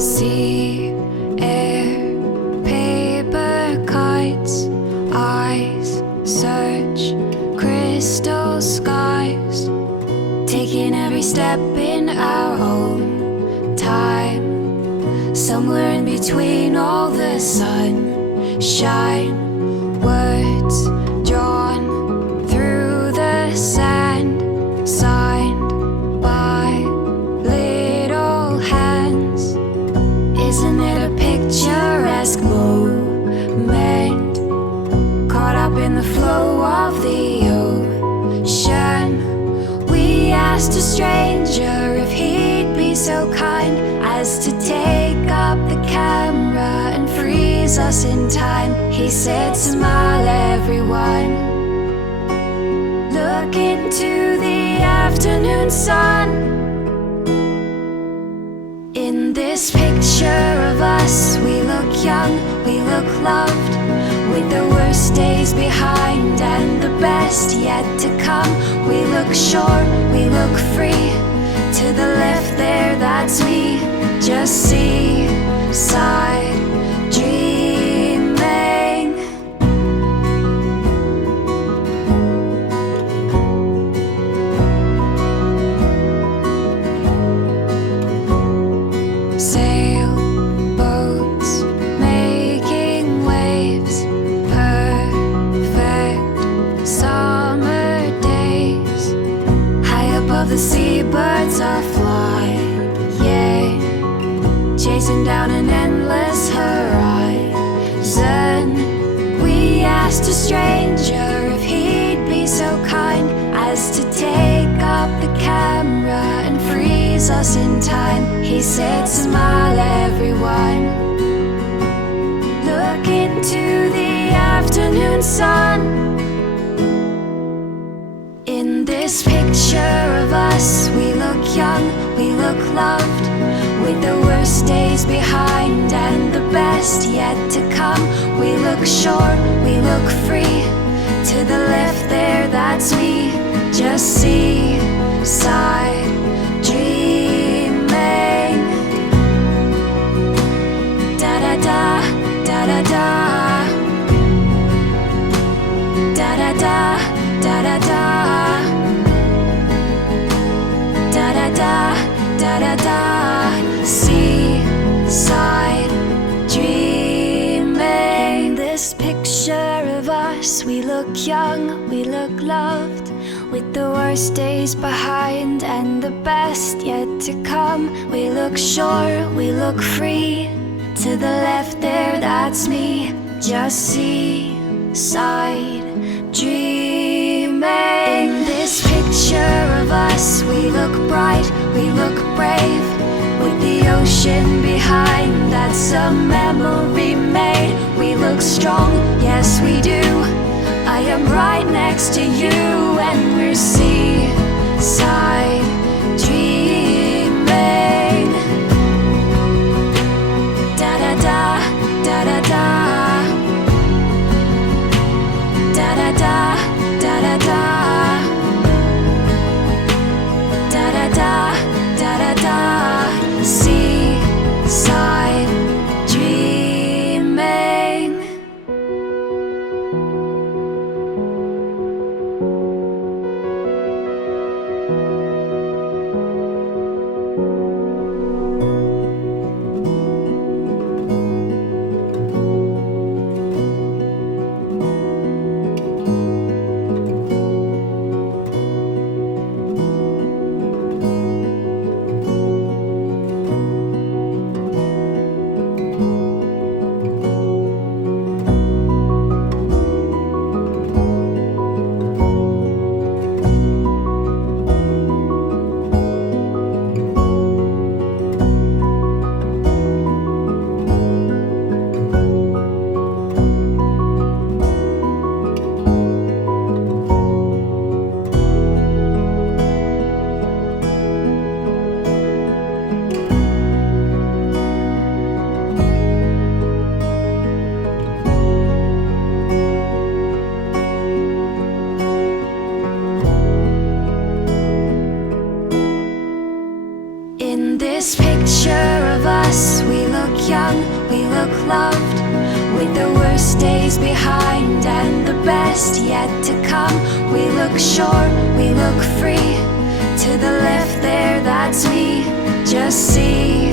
Sea, air, paper kites, eyes, search, crystal skies, taking every step in our own time, somewhere in between all the sunshine, words drawn through the sand, signed by little hands. Isn't it a picturesque moment, caught up in the flow of the ocean? We asked a stranger if he'd be so kind as to take up the camera and freeze us in time. He said, smile everyone, look into the afternoon sun. In this picture of us, we look young, we look loved, with the worst days behind and the best yet to come. We look sure, we look free. To the left there, that's me. Just Seaside Dreaming. Sailboats making waves, perfect summer days. High above the seabirds are flying, chasing down an endless horizon. We asked a stranger if he'd be so kind as to take up the camera and freeze us in time. He said, smile everyone, look into the afternoon sun. In this picture of us, we look young, we look loved, with the worst days behind and the best yet to come. We look sure, we look free. To the left there, that's me. Just Seaside Dreaming. Da da da, da da da, da da da, da da da, da da da, da da da. Seaside Dreaming. In this picture of us, we look young, we look loved, with the worst days behind and the best yet to come. We look sure, we look free. To the left there, that's me. Just Seaside Dreaming. In this picture of us, we look bright, we look brave, with the ocean behind, that's a memory made. We look strong, yes we do. I am right next to you, and we're Seaside Dreaming. Da da da, da da da, da da da, da da da, da da da, da da da. Seaside Dreaming. look loved. With the worst days behind and the best yet to come, we look short, we look free. To the left there, that's me. Just see